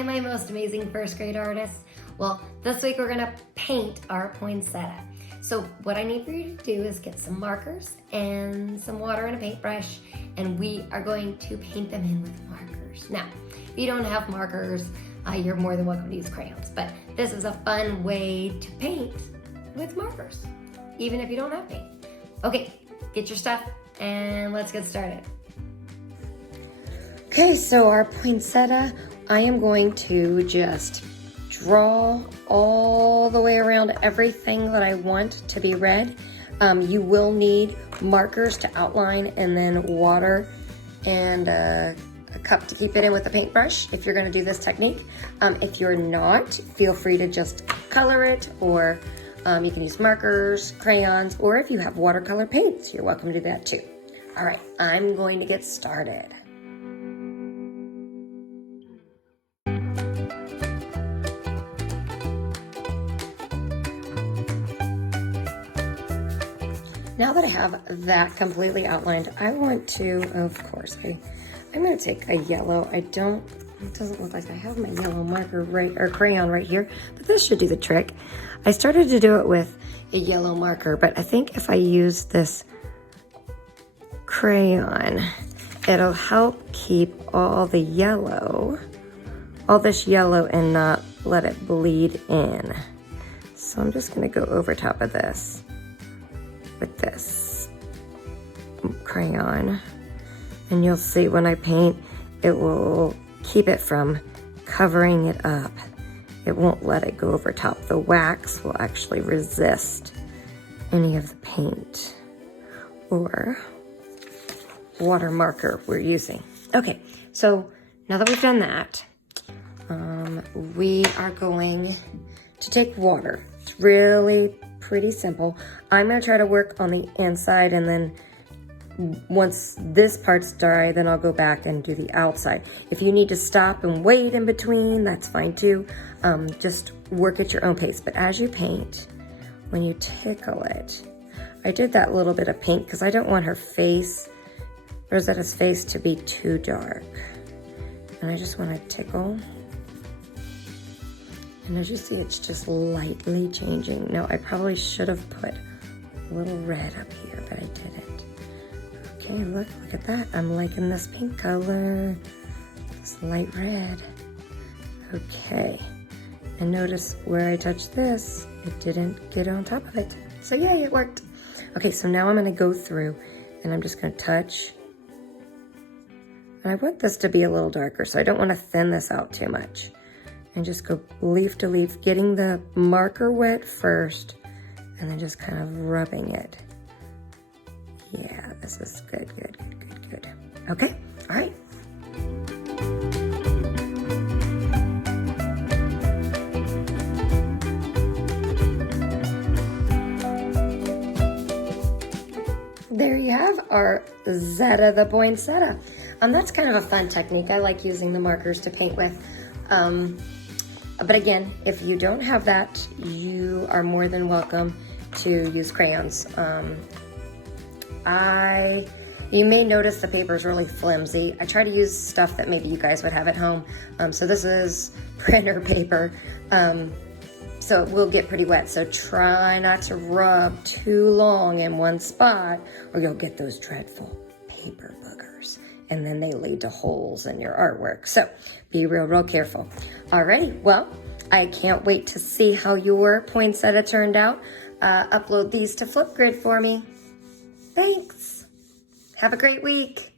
Hi, my most amazing first grade artists. Well, this week we're gonna paint our poinsettia. So what I need for you to do is get some markers and some water and a paintbrush, and we are going to paint them in with markers. Now, if you don't have markers, you're more than welcome to use crayons, but this is a fun way to paint with markers, even if you don't have paint. Okay, get your stuff and let's get started. Okay, so our poinsettia, I am going to just draw all the way around everything that I want to be red. You will need markers to outline, and then water and a cup to keep it in with a paintbrush if you're gonna do this technique. If you're not, feel free to just color it, or you can use markers, crayons, or if you have watercolor paints, you're welcome to do that too. All right, I'm going to get started. Now that I have that completely outlined, I want to, of course, I'm gonna take a yellow. It doesn't look like I have my yellow marker or crayon right here, but this should do the trick. I started to do it with a yellow marker, but I think if I use this crayon, it'll help keep all this yellow and not let it bleed in. So I'm just gonna go over top of this with this crayon, and you'll see when I paint, it will keep it from covering it up. It won't let it go over top. The wax will actually resist any of the paint or water marker we're using. Okay, so now that we've done that, we are going to take water. It's really pretty simple. I'm gonna try to work on the inside, and then once this part's dry, then I'll go back and do the outside. If you need to stop and wait in between, that's fine too. Just work at your own pace. But as you paint, when you tickle it, I did that little bit of pink because I don't want her face, Rosetta's face, to be too dark. And I just want to tickle. And as you see, it's just lightly changing. Now, I probably should have put a little red up here, but I didn't. Okay, look at that. I'm liking this pink color, this light red. Okay, and notice where I touched this, it didn't get on top of it. So yay, it worked. Okay, so now I'm gonna go through and I'm just gonna touch. And I want this to be a little darker, so I don't wanna thin this out too much. And just go leaf to leaf, getting the marker wet first, and then just kind of rubbing it. Yeah, this is good. Okay, all right. There you have our Zeta the poinsettia. That's kind of a fun technique. I like using the markers to paint with. But again, if you don't have that, you are more than welcome to use crayons. You may notice the paper is really flimsy. I try to use stuff that maybe you guys would have at home. So this is printer paper, so it will get pretty wet. So try not to rub too long in one spot, or you'll get those dreadful paper boogers, and then they lead to holes in your artwork. So be real careful. Alrighty, well, I can't wait to see how your poinsettia turned out. Upload these to Flipgrid for me. Thanks. Have a great week.